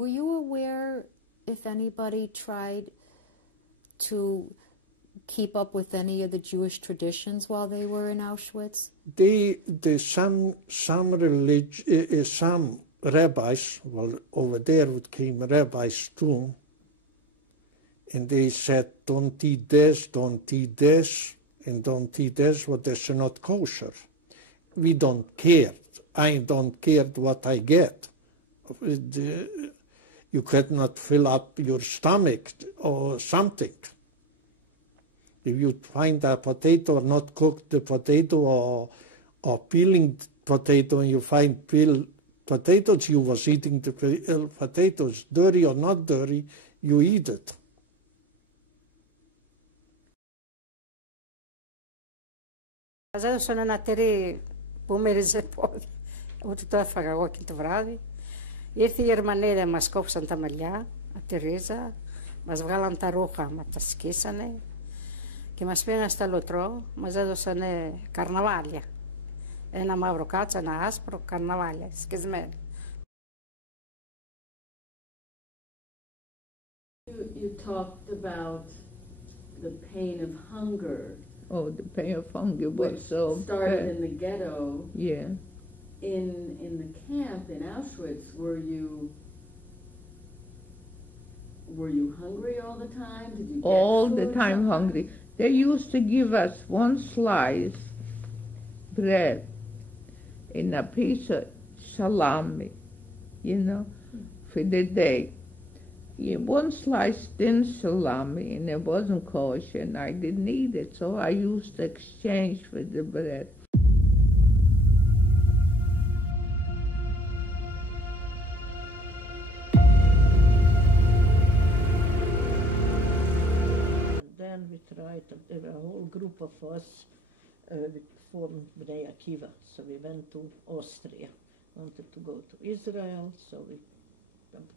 Were you aware if anybody tried to keep up with any of the Jewish traditions while they were in Auschwitz? Some rabbis, well, over there came rabbis too, and they said, don't eat this, and don't eat this, what is not kosher. We don't care. I don't care what I get. You cannot fill up your stomach or something. If you find a potato or not cooked the potato or peeling potato and you find peeled potatoes, you was eating the potatoes, dirty or not dirty, you eat it. Μας έδωσαν ένα τυρί που μύριζε πόδι, ούτε το έφαγα εγώ και το βράδυ. Ήρθε η Γερμανίδα, μας κόψαν τα μαλλιά από τη ρίζα, μας βγάλαν τα ρούχα, μας τα σκίσανε και μας πήγαν στα λουτρό, μας έδωσαν καρναβάλια. Ένα μαύρο κάτσο, ένα άσπρο, καρναβάλια, σκισμένα. You talked about the pain of hunger. Oh, the pain of hunger was so started bad. in the ghetto. Yeah. In the camp in Auschwitz, were you hungry all the time? Did you get All food the time sometimes? hungry. They used to give us one slice bread in a piece of salami, you know, for the day. Yeah, one slice thin salami, and it wasn't kosher, and I didn't eat it, so I used to exchange for the bread. Then we tried, there were a whole group of us, we formed Bnei Akiva, so we went to Austria, wanted to go to Israel, so we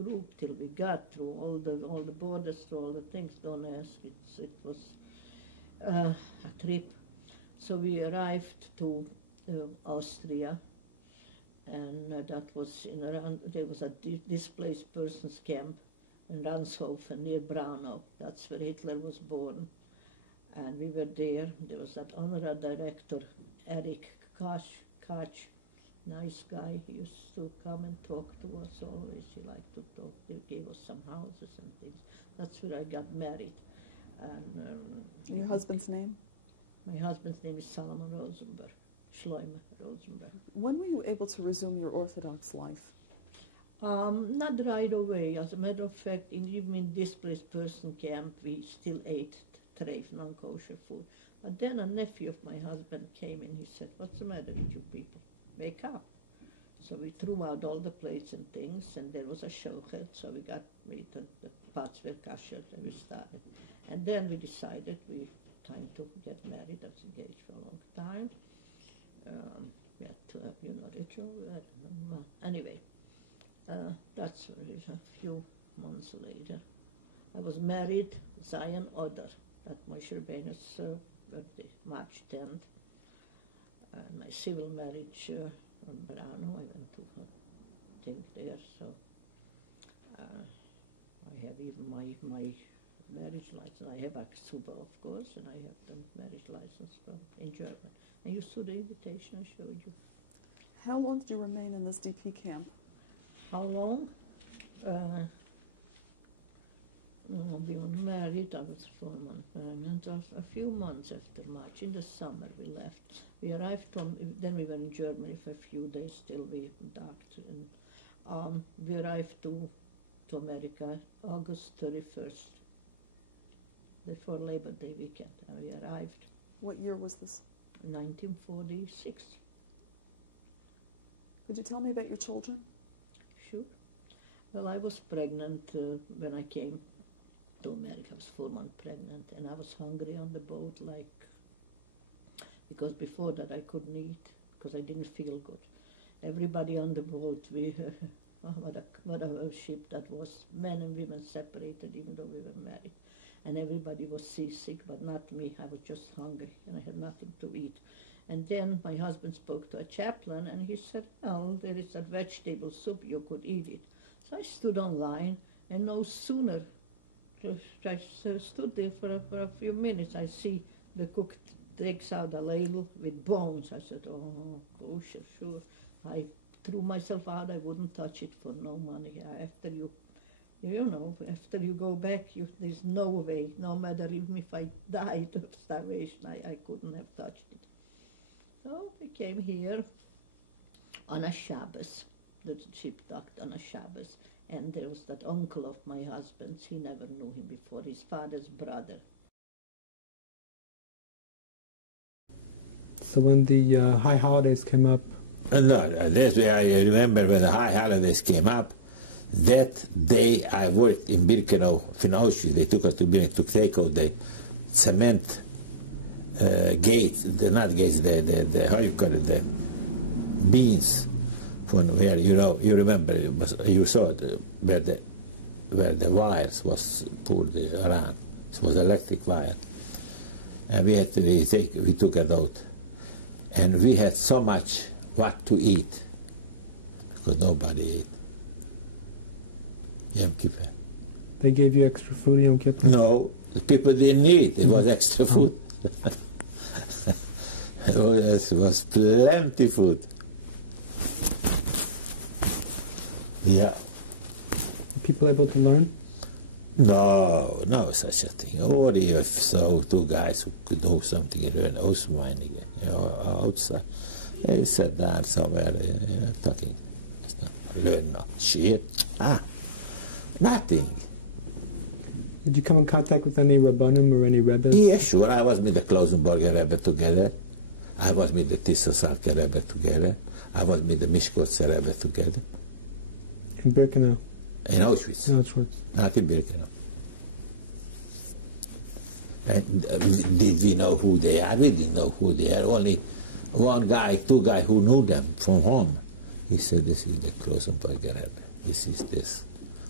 group till we got through all the borders, through all the things. Don't ask. It was a trip. So we arrived to Austria, and that was there was a displaced persons camp in Ranshofen near Braunau. That's where Hitler was born, and we were there. There was that honorary director, Eric Koch. Nice guy. He used to come and talk to us always. He liked to talk. They gave us some houses and things. That's where I got married. And your husband's name? My husband's name is Solomon Rosenberg, Shloime Rosenberg. When were you able to resume your Orthodox life? Not right away. As a matter of fact, even in displaced person camp, we still ate treif, non-kosher food. But then a nephew of my husband came in. He said, "What's the matter with you people? Wake up." So we threw out all the plates and things, and there was a shochet, so we got meat and the pots were kosher, and we started. And then we decided time to get married. I was engaged for a long time. We had to have, ritual. Anyway, that's a few months later. I was married, Zion Oder, at Moshe Rabbeinu's birthday, March 10th. My civil marriage on Braunau, I went to a thing there, so I have even my marriage license. I have a ksuba, of course, and I have the marriage license in German. And you saw the invitation I showed you. How long did you remain in this DP camp? How long? We were married, I was 4 months pregnant. A few months after March, in the summer we left. We arrived then we were in Germany for a few days till we docked. And, we arrived to America August 31st, before Labor Day weekend. And we arrived. What year was this? 1946. Could you tell me about your children? Sure. Well, I was pregnant when I came to America. I was 4 months pregnant, and I was hungry on the boat, because before that I couldn't eat because I didn't feel good. Everybody on the boat, what a ship that was, men and women separated even though we were married. And everybody was seasick, but not me. I was just hungry, and I had nothing to eat. And then my husband spoke to a chaplain, and he said, "Oh, there is a vegetable soup, you could eat it." So I stood online, and no sooner, I stood there for a few minutes, I see the cook takes out a ladle with bones. I said, oh, kosher, sure. I threw myself out. I wouldn't touch it for no money. After after you go back, there's no way, no matter even if I died of starvation, I couldn't have touched it. So we came here on a Shabbos, the ship docked on a Shabbos, and there was that uncle of my husband's. He never knew him before, his father's brother. So when the high holidays came up? No, that's where I remember when the high holidays came up. That day I worked in Birkenau, in Auschwitz. They took us to Birkenau to take out the cement gates, not gates, the how you call it, the beams from where, you remember, you saw it, where the wires was pulled around. It was electric wire. And we took it out. And we had so much what to eat, because nobody ate. Yom Kippur. They gave you extra food Yom Kippur? No, the people didn't eat. It was extra food. It was plenty food. Yeah. People able to learn? No, no such a thing. Only if so, two guys who could do something and learn Ausweinig, outside. They sat down somewhere, talking. Learn no shit. Nothing. Did you come in contact with any Rabbanim or any Rebbes? Yeah, sure. I was with the Klausenberger Rebbe together. I was with the Tissosalke Rebbe together. I was with the Mishkotzer Rebbe together. In Birkenau? In Auschwitz. In Auschwitz. Not in Birkenau. And did we know who they are? We didn't know who they are. Only one guy, two guys who knew them from home. He said, this is the Klausenberger Rebbe. This is this.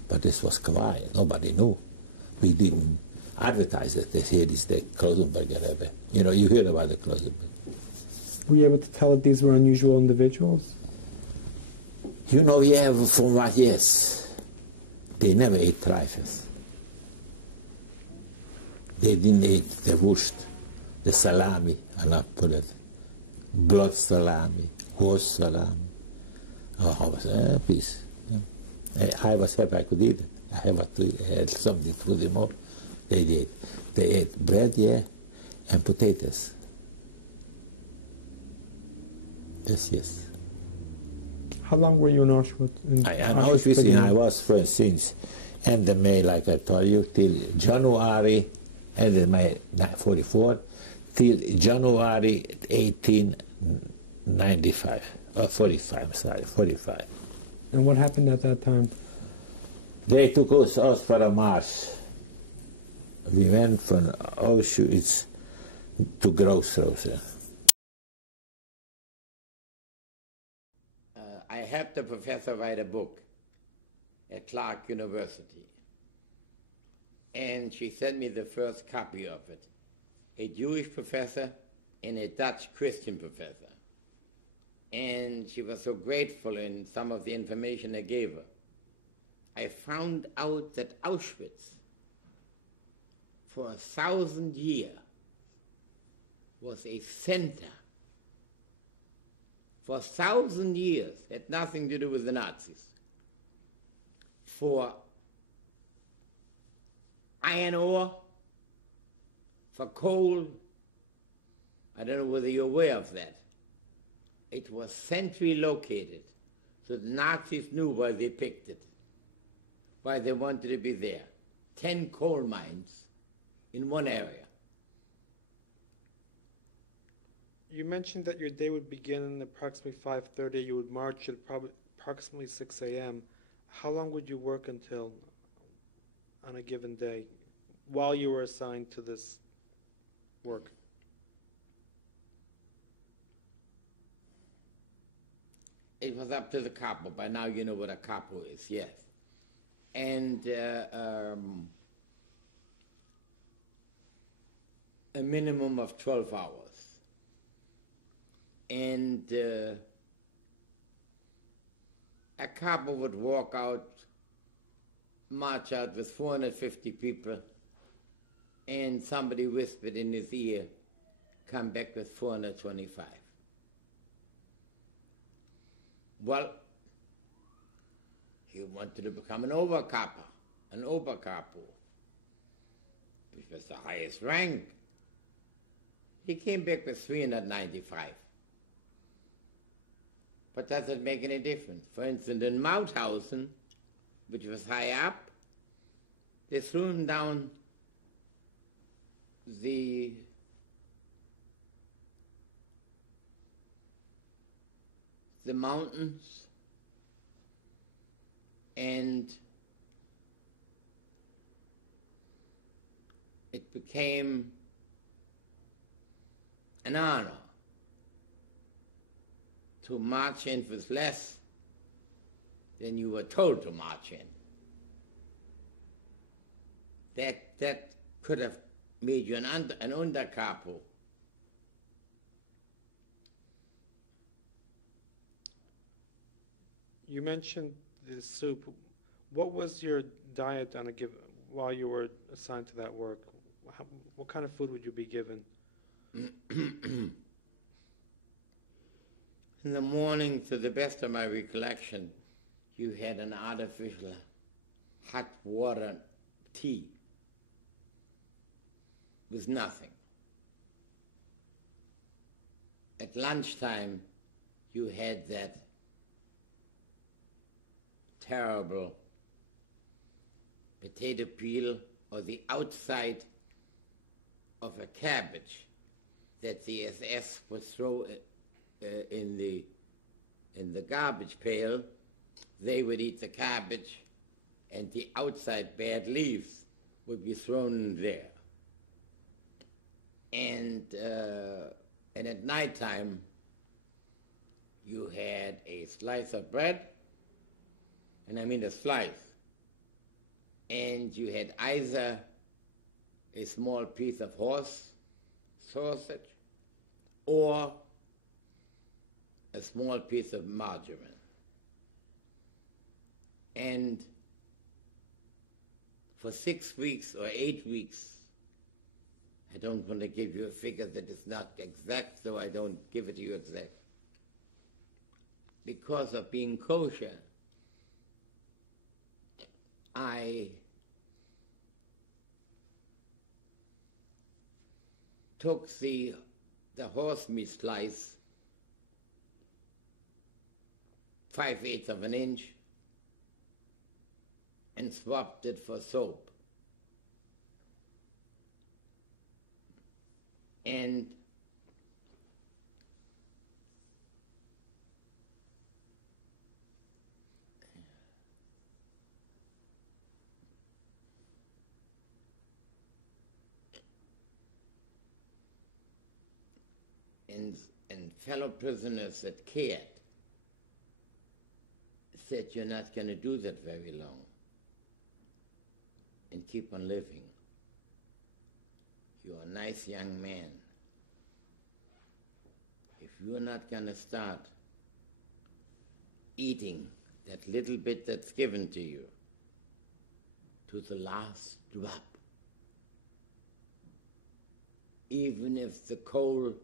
But this was quiet. Nobody knew. We didn't advertise it. They said it's the Klausenberger Rebbe. You hear about the Klausenberger. Were you able to tell that these were unusual individuals? Yeah, from what, yes. They never ate trifles. They didn't eat the wurst, the salami, I'll not put it, blood salami, horse salami. Oh, peace. I was happy I could eat it. I had something to put them up. They did. They ate bread, yeah, and potatoes. Yes. How long were you in Auschwitz? In Auschwitz, I was since end of May, like I told you, till January, end of May 44, till January 1895. 45. And what happened at that time? They took us for a march. We went from Auschwitz to Grossrosa. I helped the professor write a book at Clark University. And she sent me the first copy of it. A Jewish professor and a Dutch Christian professor. And she was so grateful in some of the information I gave her. I found out that Auschwitz, for 1,000 years, was a center. For 1,000 years, had nothing to do with the Nazis. For iron ore, for coal, I don't know whether you're aware of that. It was centrally located, so the Nazis knew why they picked it, why they wanted to be there. 10 coal mines in one area. You mentioned that your day would begin at approximately 5:30. You would march at approximately 6 a.m. How long would you work until on a given day while you were assigned to this work? It was up to the capo. By now you know what a capo is, yes. And a minimum of 12 hours. And a capo would walk out march out with 450 people, and somebody whispered in his ear, come back with 425. Well, he wanted to become an Oberkapper, an Oberkapo, which was the highest rank. He came back with 395. But does it make any difference? For instance, in Mauthausen, which was high up, they threw him down the mountains, and it became an honor to march in with less than you were told to march in. That could have made you an Unterkapo. You mentioned the soup. What was your diet on a while you were assigned to that work? What kind of food would you be given? In the morning, to the best of my recollection, you had an artificial hot water tea with nothing. At lunchtime, you had that terrible potato peel or the outside of a cabbage that the SS would throw in the garbage pail. They would eat the cabbage, and the outside bad leaves would be thrown in there. And at nighttime, you had a slice of bread, and I mean a slice, and you had either a small piece of horse sausage or a small piece of margarine. And for 6 weeks or 8 weeks, I don't want to give you a figure that is not exact, so I don't give it to you exact. Because of being kosher, I took the horse meat slice, 5/8 of an inch, and swapped it for soap. And fellow prisoners that cared said, you're not going to do that very long and keep on living. You're a nice young man. If you're not going to start eating that little bit that's given to you to the last drop, even if the cold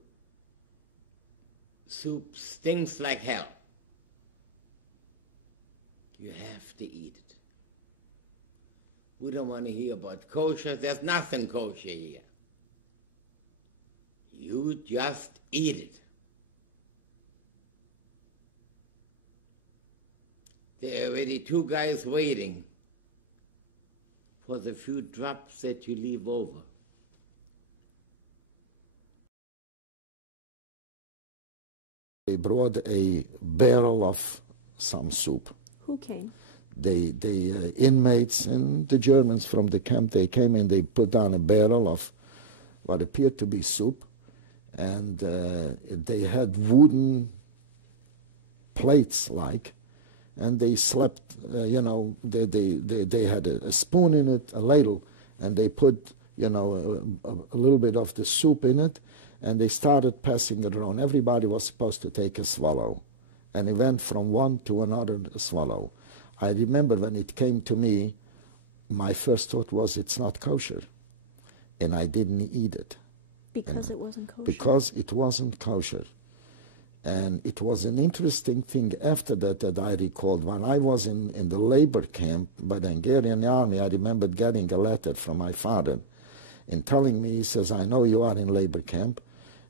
soup stinks like hell, you have to eat it. We don't want to hear about kosher. There's nothing kosher here. You just eat it. There are already 2 guys waiting for the few drops that you leave over. They brought a barrel of some soup. Who came? The inmates and the Germans from the camp, they came and they put down a barrel of what appeared to be soup, and they had wooden plates and they slept, they had a spoon in it, a ladle, and they put, a little bit of the soup in it, and they started passing it around. Everybody was supposed to take a swallow, and it went from one to another swallow. I remember when it came to me, my first thought was it's not kosher, and I didn't eat it. Because it wasn't kosher? Because it wasn't kosher. And it was an interesting thing after that I recalled. When I was in the labor camp by the Hungarian army, I remembered getting a letter from my father and telling me, he says, I know you are in labor camp,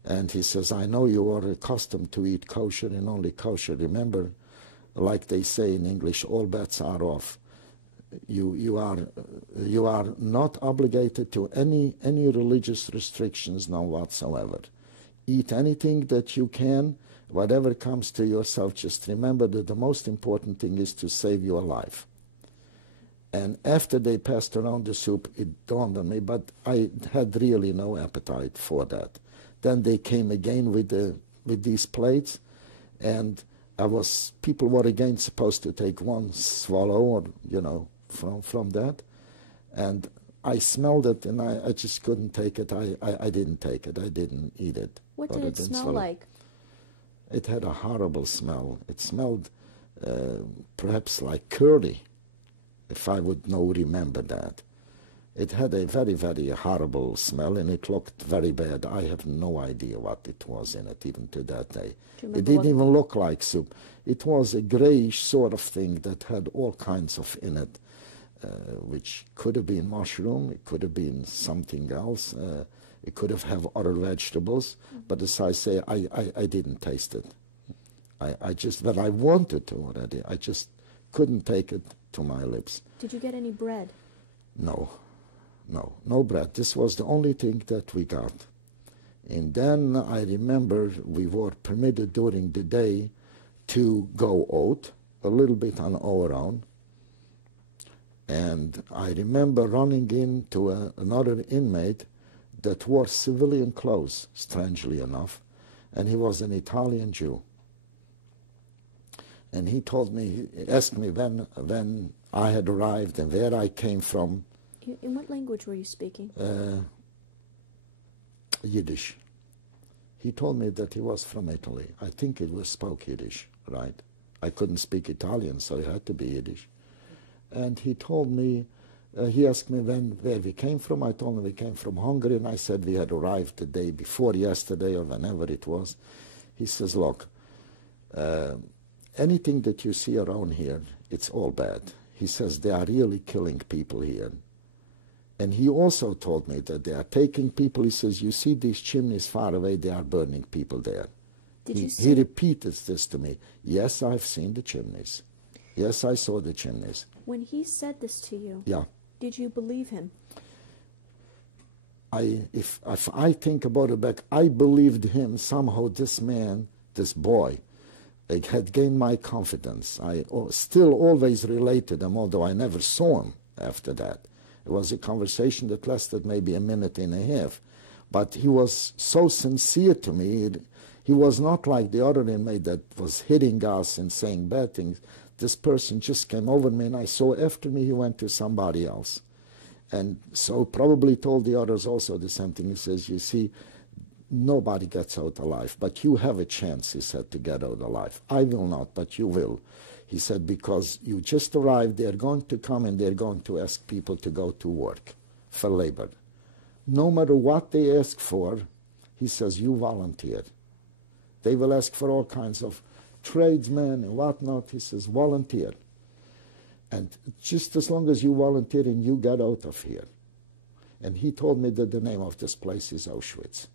and he says, I know you are accustomed to eat kosher and only kosher. Remember, like they say in English, all bets are off. You are not obligated to any religious restrictions, none whatsoever. Eat anything that you can, whatever comes to yourself. Just remember that the most important thing is to save your life. And after they passed around the soup, it dawned on me, but I had really no appetite for that. Then they came again with these plates, and people were again supposed to take one swallow, or from that, and I smelled it, and I just couldn't take it. I didn't take it. I didn't eat it. What did it smell like? It had a horrible smell. It smelled perhaps like curry, if I would remember that. It had a very, very horrible smell, and it looked very bad. I have no idea what it was in it, even to that day. It didn't even look like soup. It was a grayish sort of thing that had all kinds of in it, which could have been mushroom, it could have been something else, it could have had other vegetables, but as I say, I didn't taste it. But I wanted to already. I just couldn't take it to my lips. Did you get any bread? No bread. This was the only thing that we got. And then I remember we were permitted during the day to go out a little bit on our own. And I remember running into another inmate that wore civilian clothes, strangely enough, and he was an Italian Jew. And he asked me when I had arrived and where I came from. In what language were you speaking? Yiddish. He told me that he was from Italy. I think he spoke Yiddish, right? I couldn't speak Italian, so it had to be Yiddish. And he told me, he asked me where we came from. I told him we came from Hungary, and I said we had arrived the day before yesterday or whenever it was. He says, look, anything that you see around here, it's all bad. He says they are really killing people here. And he also told me that they are taking people. He says, you see these chimneys far away, they are burning people there. He repeated this to me. Yes, I've seen the chimneys. Yes, I saw the chimneys. When he said this to you, yeah, did you believe him? If I think about it back, I believed him. Somehow this man, this boy, had gained my confidence. I still always related him, although I never saw him after that. It was a conversation that lasted maybe a minute and a half. But he was so sincere to me. He was not like the other inmate that was hitting us and saying bad things. This person just came over me, and I saw after me he went to somebody else. And so probably told the others also the same thing. He says, you see, nobody gets out alive, but you have a chance, he said, to get out alive. I will not, but you will. He said, because you just arrived, they're going to come and they're going to ask people to go to work for labor. No matter what they ask for, he says, you volunteer. They will ask for all kinds of tradesmen and whatnot. He says, volunteer. And just as long as you volunteer and you get out of here. And he told me that the name of this place is Auschwitz.